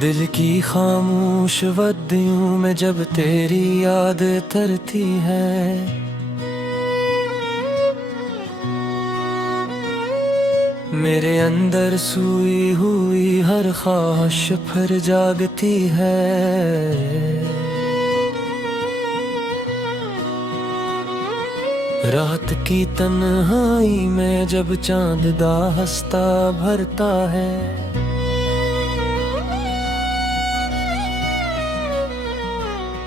दिल की खामोश वादियों में जब तेरी याद तरती है, मेरे अंदर सोई हुई हर ख्वाहिश फिर जागती है। रात की तन्हाई में जब चांद दा हंसता भरता है,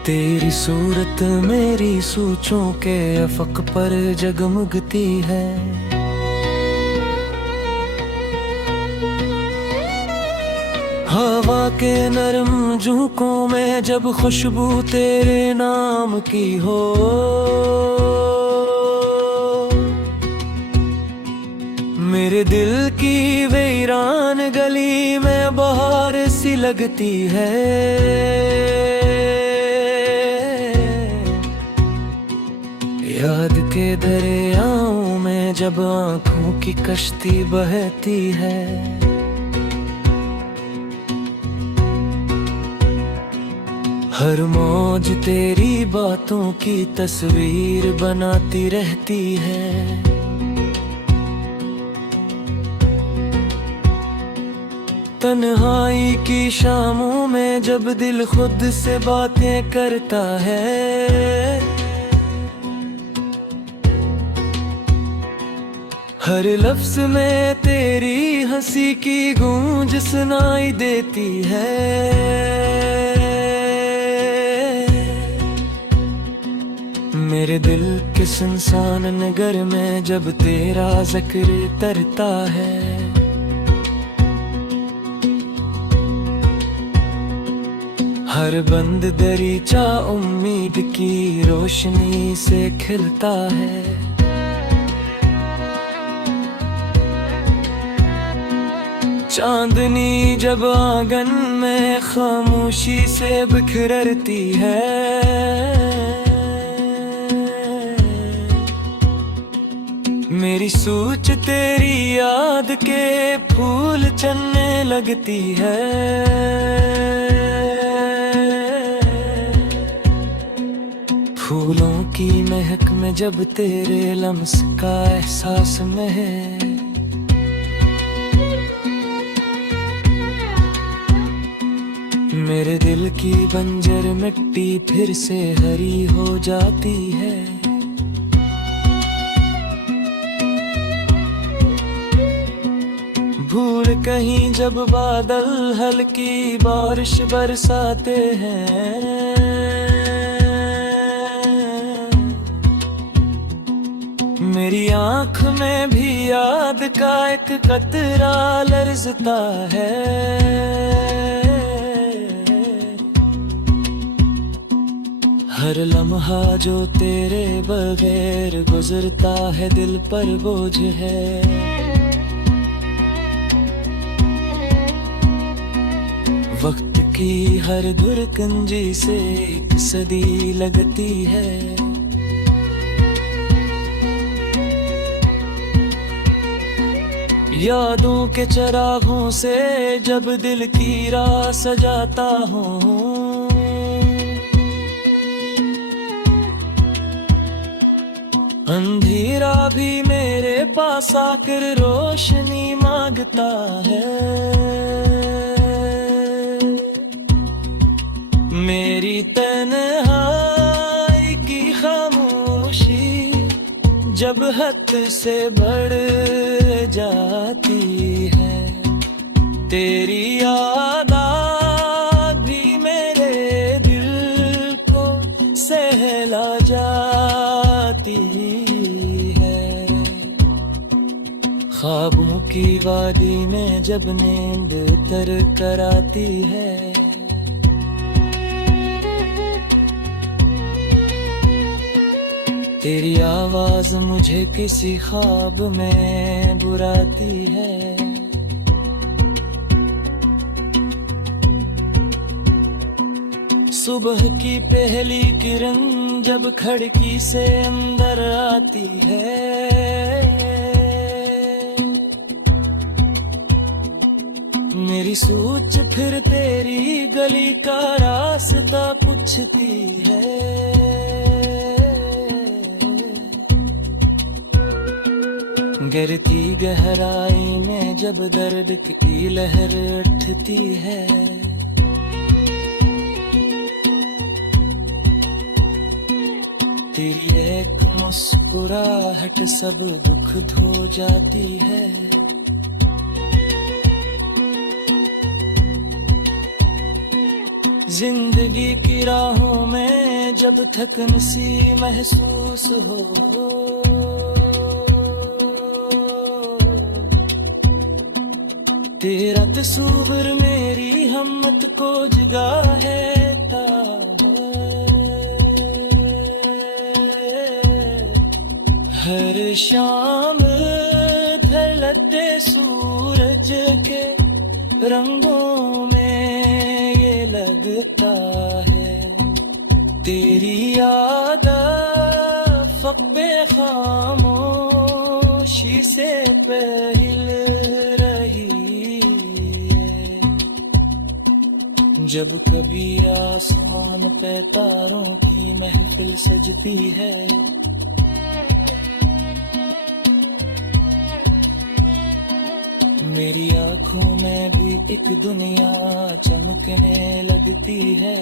तेरी सूरत मेरी सोचों के अफक पर जगमगती है। हवा के नरम झोंकों में जब खुशबू तेरे नाम की हो, मेरे दिल की वीरान गली में बहार सी लगती है। याद के दरियाओं में जब आंखों की कश्ती बहती है, हर मौज तेरी बातों की तस्वीर बनाती रहती है। तन्हाई की शामों में जब दिल खुद से बातें करता है, हर लफ्ज में तेरी हंसी की गूंज सुनाई देती है। मेरे दिल के सुनसान नगर में जब तेरा जिक्र तरता है, हर बंद दरीचा उम्मीद की रोशनी से खिलता है। चांदनी जब आंगन में खामोशी से बिखरती है, मेरी सोच तेरी याद के फूल चलने लगती है। फूलों की महक में जब तेरे लम्स का एहसास में है, मेरे दिल की बंजर मिट्टी फिर से हरी हो जाती है। भूल कहीं जब बादल हल्की बारिश बरसाते हैं, मेरी आँख में भी याद का एक कतरा लरजता है। हर लम्हा जो तेरे बगैर गुजरता है दिल पर बोझ है। वक्त की हर धुरकंजी से एक सदी लगती है। यादों के चिरागों से जब दिल की राह सजाता हूँ, अंधेरा भी मेरे पास आकर रोशनी मांगता है। मेरी तन्हाई की खामोशी जब हद से बढ़ जाती है, तेरी याद भी मेरे दिल को सहला जाती है। ख्वाबों की वादी में जब नींद तर कर आती है, तेरी आवाज मुझे किसी ख्वाब में बुलाती है। सुबह की पहली किरण जब खिड़की से अंदर आती है, मेरी सोच फिर तेरी गली का रास्ता पूछती है। गिरती गहराई में जब दर्द की लहर उठती है। तेरी एक मुस्कुराहट सब दुख धो जाती है। जिंदगी की राहों में जब थकन सी महसूस हो, तेरा तस्वीर मेरी हिम्मत को जगा है। हर शाम ढलते सूरज के रंगों में ये लगता है, तेरी याद फक़्ते खामोशी से पहल रही है। जब कभी आसमान पे तारों की महफिल सजती है, मेरी आँखों में भी एक दुनिया चमकने लगती है।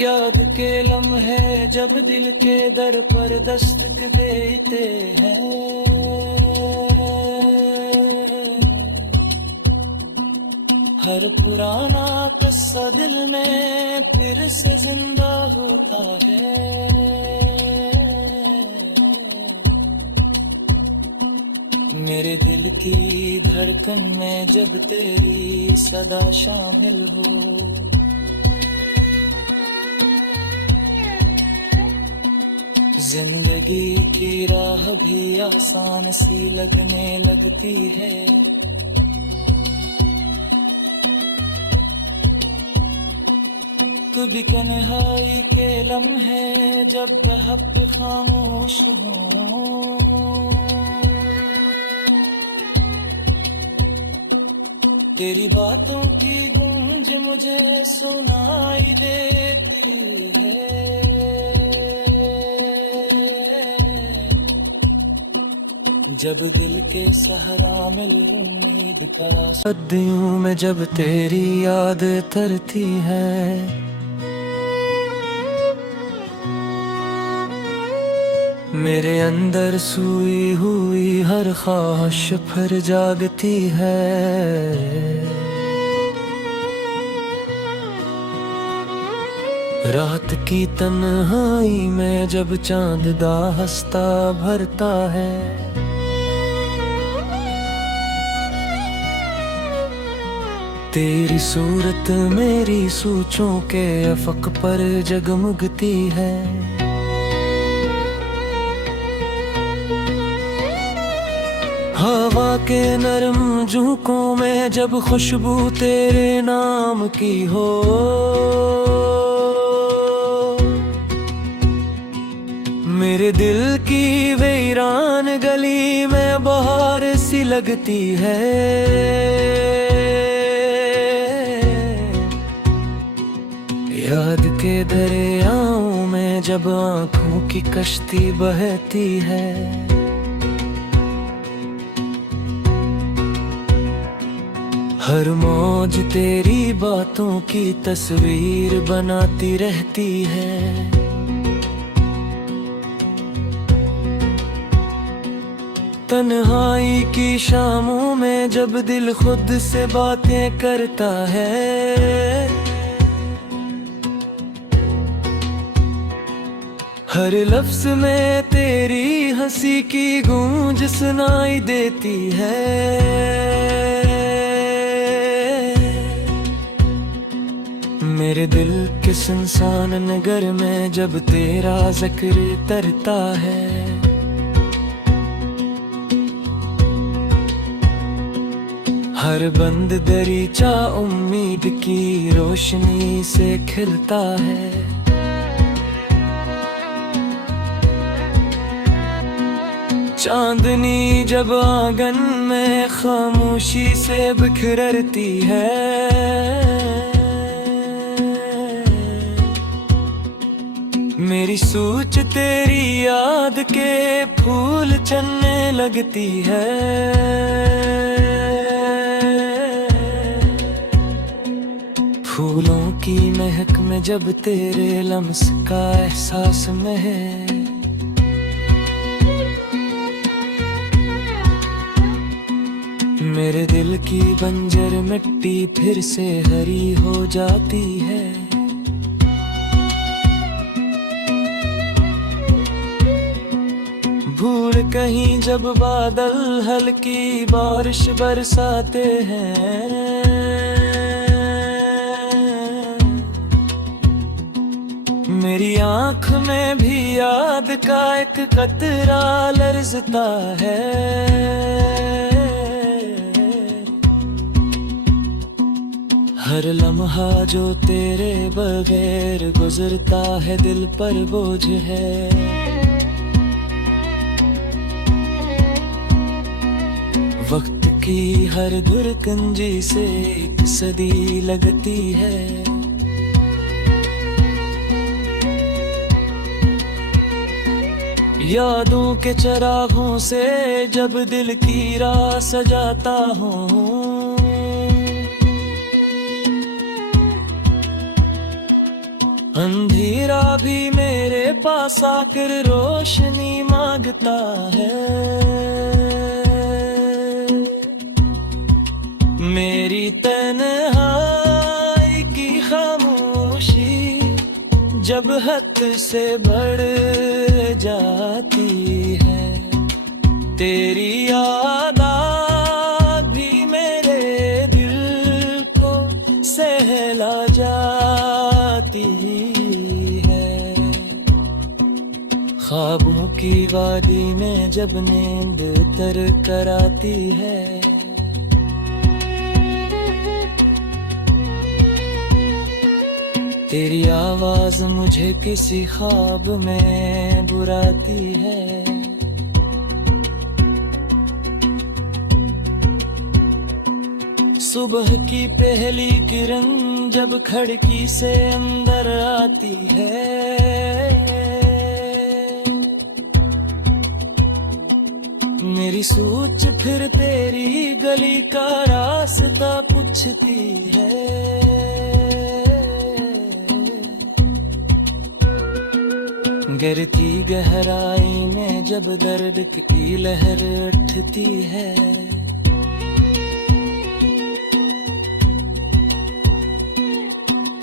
याद के लम्हे जब दिल के दर पर दस्तक देते हैं, हर पुराना किस्सा दिल में फिर से जिंदा होता है। मेरे दिल की धड़कन में जब तेरी सदा शामिल हो, जिंदगी की राह भी आसान सी लगने लगती है। कभी तन्हाई के लम्हे जब बहक खामोश हो, तेरी बातों की गूंज मुझे सुनाई देती है। जब दिल के सहारा मिली उम्मीद का सदियों में जब तेरी याद तरती है, मेरे अंदर सोई हुई हर ख्वाहिश फिर जागती है। रात की तन्हाई में जब चांद दा हंसता भरता है, तेरी सूरत मेरी सोचों के अफक पर जगमगती है। हवा के नरम झोंकों में जब खुशबू तेरे नाम की हो, मेरे दिल की वीरान गली में बहार सी लगती है। याद के दरियाओं में जब आँखों की कश्ती बहती है, हर मौज तेरी बातों की तस्वीर बनाती रहती है। तन्हाई की शामों में जब दिल खुद से बातें करता है, हर लफ्ज में तेरी हंसी की गूंज सुनाई देती है। मेरे दिल के सुनसान नगर में जब तेरा जिक्र तरता है, हर बंद दरीचा उम्मीद की रोशनी से खिलता है। चांदनी जब आंगन में खामोशी से बिखरती है, मेरी सोच तेरी याद के फूल चलने लगती है। फूलों की महक में जब तेरे लम्स का एहसास में है, मेरे दिल की बंजर मिट्टी फिर से हरी हो जाती है। भूल कहीं जब बादल हल्की बारिश बरसाते हैं, मेरी आँख में भी याद का एक कतरा लरजता है। हर लम्हा जो तेरे बगैर गुजरता है दिल पर बोझ है। वक्त की हर धुरकंजी से एक सदी लगती है। यादों के चिरागों से जब दिल की राह सजाता हूँ, अंधेरा भी मेरे पास आकर रोशनी मांगता है। मेरी तन्हाई की खामोशी जब हद से बढ़ जाती है, तेरी याद भी मेरे दिल को सहला जाती है। ख्वाबों की वादी में जब नींद तर कर आती है, तेरी आवाज मुझे किसी ख्वाब में बुलाती है। सुबह की पहली किरण जब खिड़की से अंदर आती है, मेरी सोच फिर तेरी गली का रास्ता पूछती है। गिरती गहराई में जब दर्द की लहर उठती है,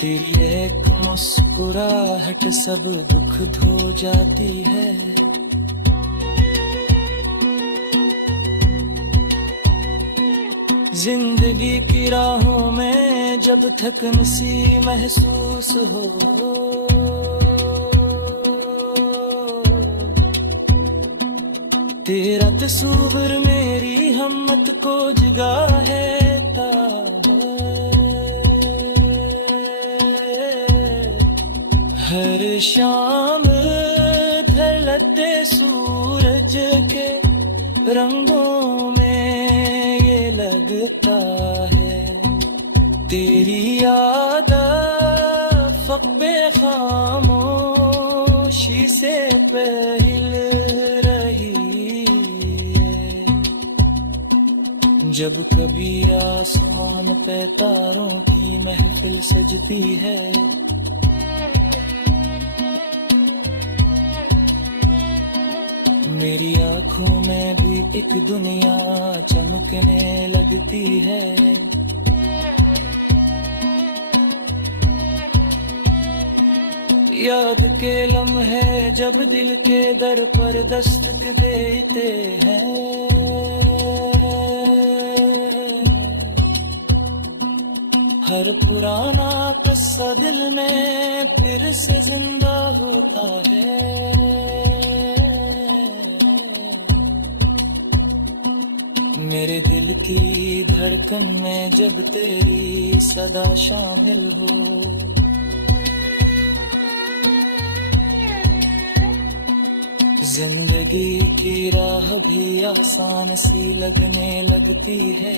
तेरी एक मुस्कुराहट सब दुख धो जाती है। जिंदगी की राहों में जब थकन सी महसूस हो, तेरा तस्वीर मेरी हिम्मत को जगा है। हर शाम ढलते सूरज के रंगों में ये लगता है, तेरी याद फक़्बे खामोशी से पहल रही है। जब कभी आसमान पे तारों की महफिल सजती है, मेरी आँखों में भी एक दुनिया चमकने लगती है। याद के लम्हे जब दिल के दर पर दस्तक देते हैं, हर पुराना किस्सा दिल में फिर से जिंदा होता है। मेरे दिल की धड़कन में जब तेरी सदा शामिल हो, जिंदगी की राह भी आसान सी लगने लगती है।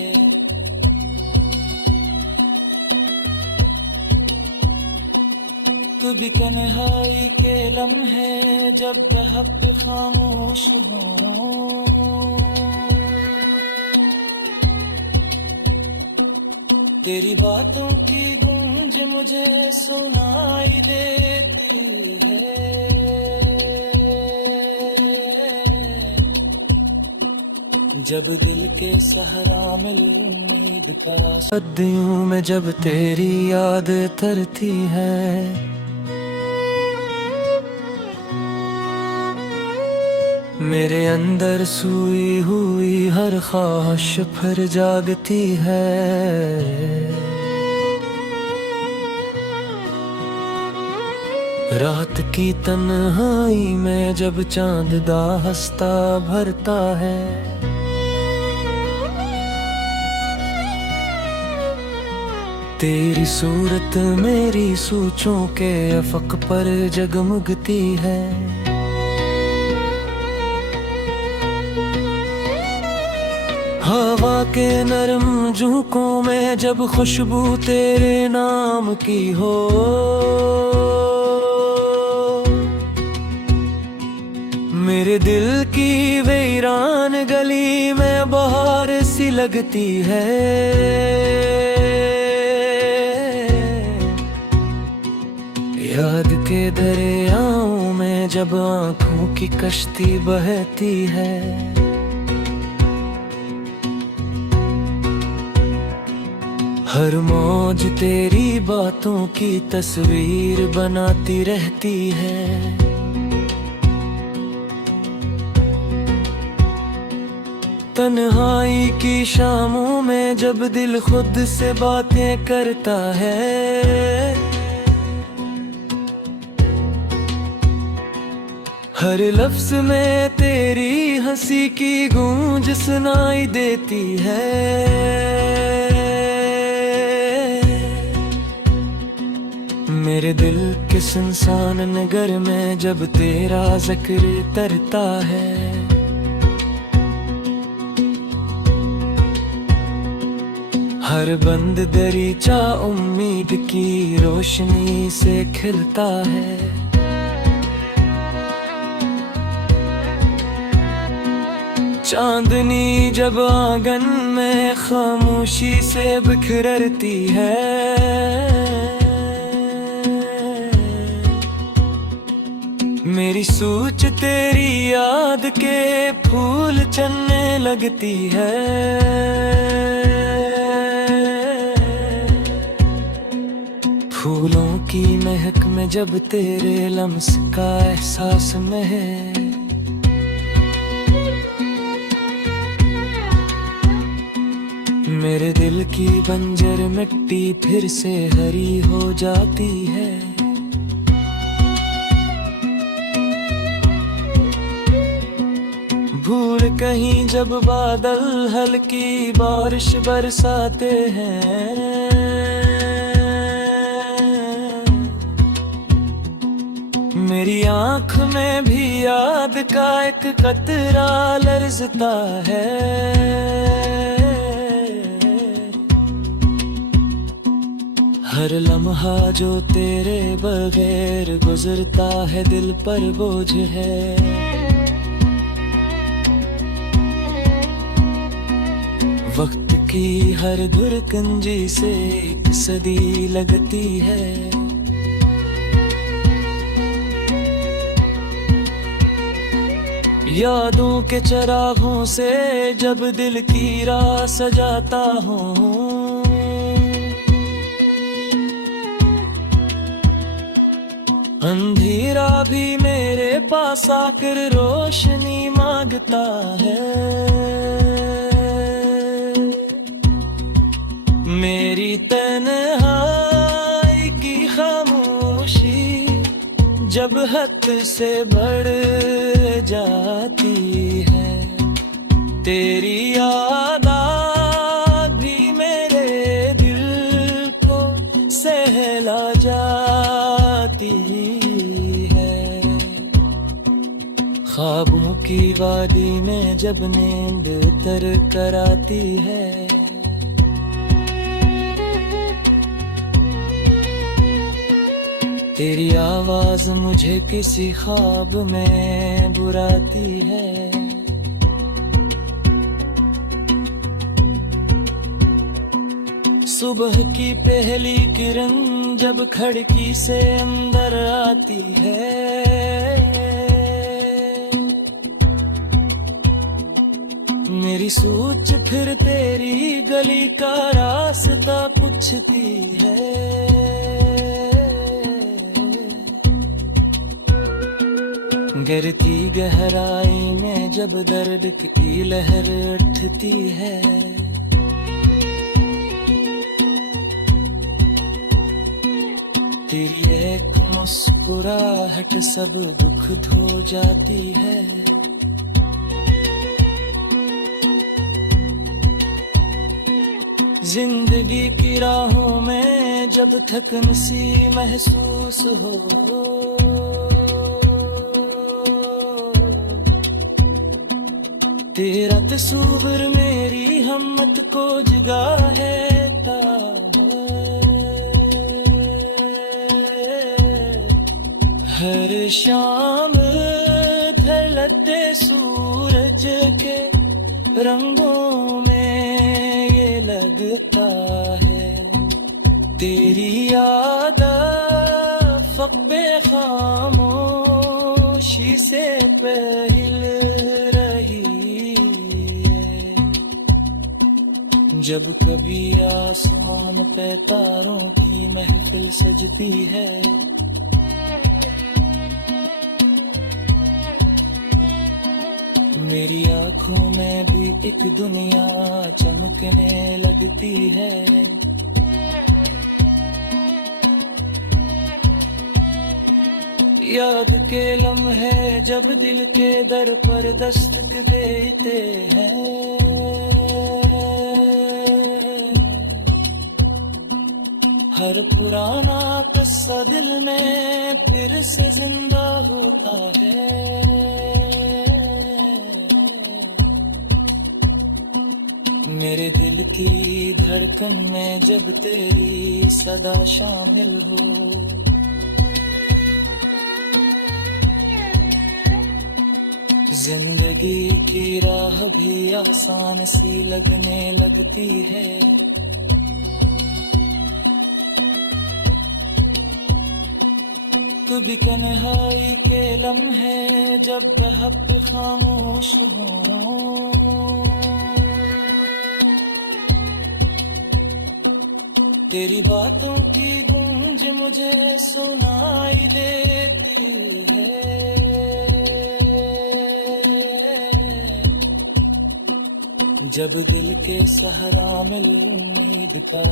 कभी तन्हाई के लम्हे जब बेहद खामोश हो, तेरी बातों की गूंज मुझे सुनाई देती है। जब दिल के सहारा मिले उम्मीद का रास्ता, सदियों में जब तेरी याद तरती है, मेरे अंदर सोई हुई हर ख्वाहिश फिर जागती है। रात की तन्हाई में जब चांद दा हंसता भरता है, तेरी सूरत मेरी सोचों के अफक पर जगमगती है। हवा के नरम झोंकों में जब खुशबू तेरे नाम की हो, मेरे दिल की वीरान गली में बहार सी लगती है। याद के दरियाओं में जब आंखों की कश्ती बहती है, हर मौज तेरी बातों की तस्वीर बनाती रहती है। तन्हाई की शामों में जब दिल खुद से बातें करता है, हर लफ्ज में तेरी हंसी की गूंज सुनाई देती है। मेरे दिल के सुनसान नगर में जब तेरा जिक्र तरता है, हर बंद दरीचा उम्मीद की रोशनी से खिलता है। चांदनी जब आंगन में खामोशी से बिखरती है, मेरी सोच तेरी याद के फूल चलने लगती है। फूलों की महक में जब तेरे लम्स का एहसास में है, मेरे दिल की बंजर मिट्टी फिर से हरी हो जाती है। भूल कहीं जब बादल हल्की बारिश बरसाते हैं, मेरी आँख में भी याद का एक कतरा लरजता है। हर लम्हा जो तेरे बगैर गुजरता है दिल पर बोझ है। वक्त की हर धुरकंजी से एक सदी लगती है। यादों के चरागों से जब दिल की राह सजाता हूँ, अंधेरा भी मेरे पास आकर रोशनी मांगता है। मेरी तन्हाई की खामोशी जब हद से बढ़ जाती है, तेरी याद भी मेरे दिल को सहला जाती है। ख्वाबों की वादी में जब नींद तर कर आती है, तेरी आवाज मुझे किसी ख्वाब में बुलाती है। सुबह की पहली किरण जब खिड़की से अंदर आती है, मेरी सोच फिर तेरी गली का रास्ता पूछती है। गिरती गहराई में जब दर्द की लहर उठती है, तेरी एक मुस्कुराहट सब दुख धो जाती है। जिंदगी की राहों में जब थकन सी महसूस हो, तेरा तस्वीर मेरी हिम्मत को जगा है। हर शाम ढलते सूरज के रंगों में ये लगता है, तेरी याद फक़्बे खामोशी से पहल रही है। जब कभी आसमान पे तारों की महफिल सजती है, मेरी आँखों में भी एक दुनिया चमकने लगती है। याद के लम्हे जब दिल के दर पर दस्तक देते हैं, हर पुराना किस्सा दिल में फिर से जिंदा होता है। मेरे दिल की धड़कन में जब तेरी सदा शामिल हो, जिंदगी की राह भी आसान सी लगने लगती है। कभी तन्हाई के लम्हे जब बेहद खामोश हो, तेरी बातों की गूंज मुझे सुनाई देती है। जब दिल के सहरा में उम्मीद का